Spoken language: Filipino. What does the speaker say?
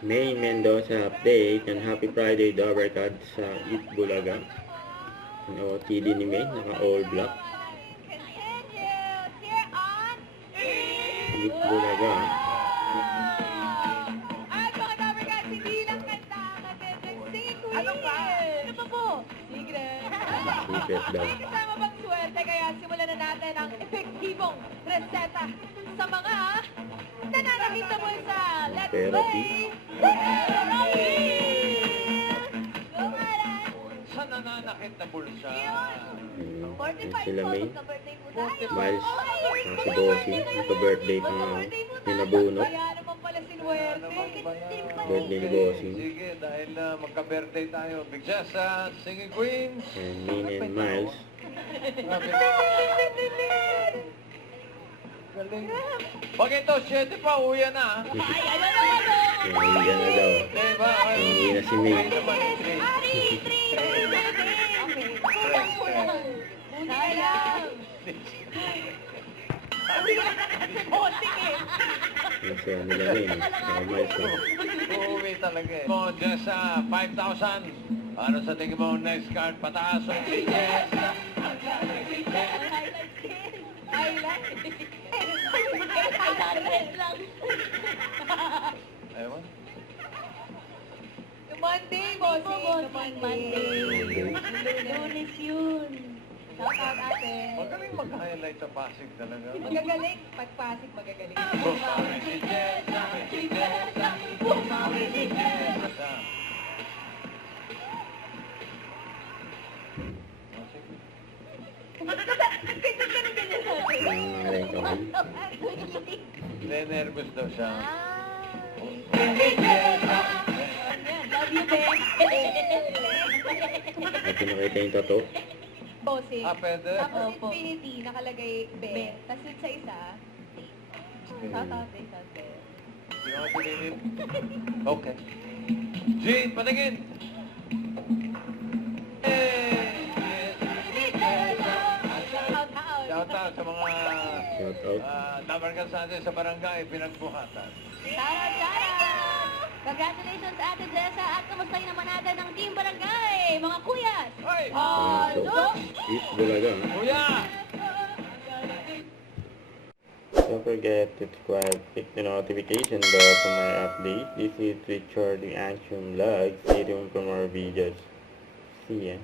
May Mendoza update and Happy Friday Dobercad sa Eat Bulaga. Ang OTD ni May, naka all black. Eat Bulaga. At mga Dobercad, hindi lang kanta ang singing queen. Ano pa? Ano pa po? Secret. Secret daw. May kasama bang swerte kaya simulan na natin ang epektibong reseta sa mga nananakit na bulsa. Let's Therapy. play Therapy! Go, Alan! Sa nananakit na bulsa. Yan 45 sila po, May. magka-birthday po tayo. Miles, Ay, si Bossing, nagka-birthday pa nga. Pinabunot. Kaya naman pala si Nuerte. Birthday ni Bossing. Sige, dahil magka-birthday tayo. Bigyan sa Singing Queens. And Min and Miles. Grabe. Galing. Pag ito, 7 pa, uwi na. Ay, ano? Uwi na daw. Diba? Uwi na si May. Ari, 3, Okay, kulang. Sayang. Oh, sige. Yung siya nila May. Saka Miles. Uuwi talaga eh. Mo, just 5,000. Ano sa tingin mo, next card, pataas o Highlights din. Highlights. Highlights lang. Ewan. The Monday, bossing. The Monday. Lunes yun. Shout out ate. Magaling mag-highlight sa Pasig talaga. Magagaling. Pagpasig, magagaling. Bumawi si Jessa, si Jessa, bumawi si Jessa. Nangaray ka man. Nervous daw siya. Love you, Ben. At pinakita yung tattoo. Bossing. Pwede? Tapos infinity, nakalagay Ben. Tapos yun sa isa, shout out din sa Ben. Hindi ako pinilin. Okay. Jean, patingin! Shout out. Shout out sa mga Shout out. Dabarkan sa atin sa barangay, pinagbuhatan. Congratulations Ate Jessa at kamustahin naman natin ang Team Barangay, mga kuyas! Hoy! Aldo! Eat Bulaga. Kuya! Don't forget to subscribe, click the notification bell for my update. This is Richard the Action Vlog. Stay tuned for more videos. See ya.